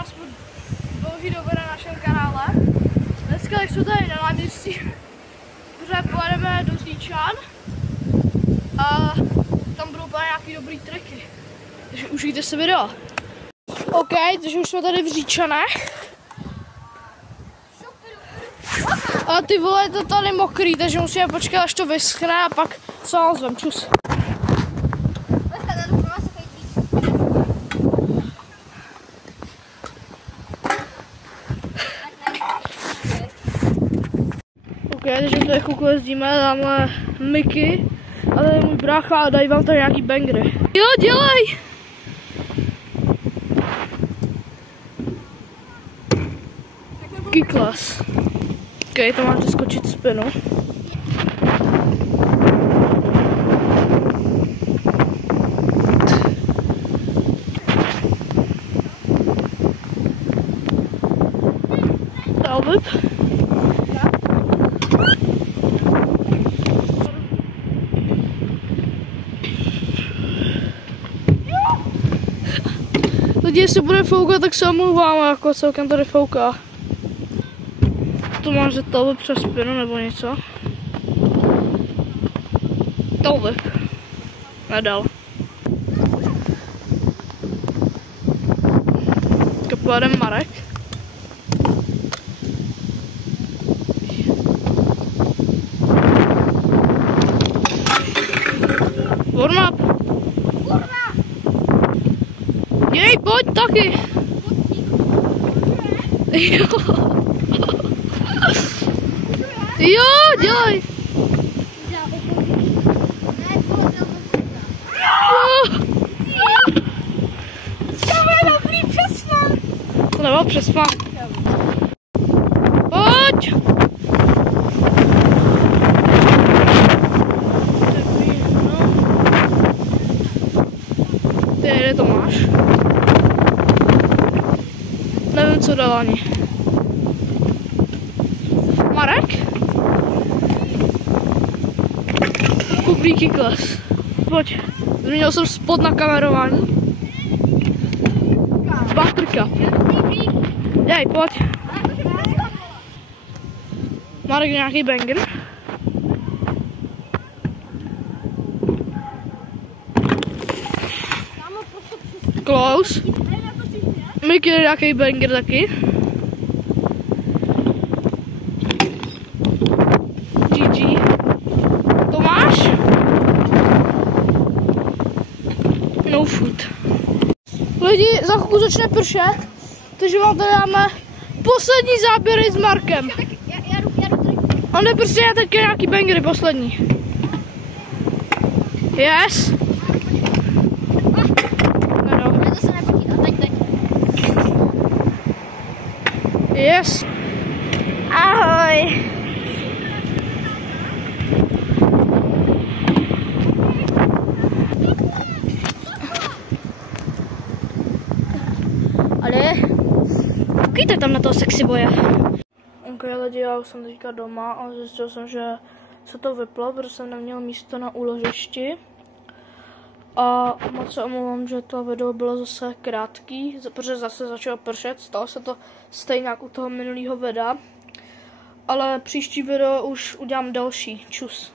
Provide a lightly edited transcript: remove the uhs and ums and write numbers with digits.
nás po dlouhý době na našem kanále. Dneska jsou tady na náměstí, protože pojedeme do Říčan a tam budou úplně nějaký dobrý triky. Takže užijte se video. OK, takže už jsme tady v Říčanech. A ty vole, je to tady mokrý, takže musíme počkat, až to vyschne a pak se ozvem. Čus. OK, takže tady chvilku jezdíme, tamhle Miky a tady je můj brácha a dají vám tady nějaký bangry. Jo, dělej! Jaký klas. OK, to máte skočit spinu. Dalvip. Lidi, jestli bude foukat, tak se omlouvám, jako celkem tady fouká. To máš že talvip přes spinu nebo něco? Talvip. Nedal. Tak pojedem Marek. Warm up. Jej, pojď taky. Jo. Jo, dělej. To nebyl přesmák. Pojď. Ty, kde to máš? Nevím, co dal ani. Marek? Kublíky klas. Pojď. Změnil jsem spot na kamerování. Buttercup. Dej, pojď. Marek nějaký banger. Close. Miky nějaký banger taky. GG. To máš? No food. Lidi, za chvilku začne pršet, takže vám tady dáme poslední záběry s Markem. On jde prostě na teďka nějaký bangery, poslední. Yes. Yes. Ahoj. Ale koukejte tam na toho sexy boje. Ok, lidi, já už jsem teďka doma a zjistil jsem, že se to vyplo, protože jsem neměl místo na úložišti. A moc se omlouvám, že to video bylo zase krátký, protože zase začalo pršet, stalo se to stejně jak u toho minulého videa. Ale příští video už udělám další. Čus.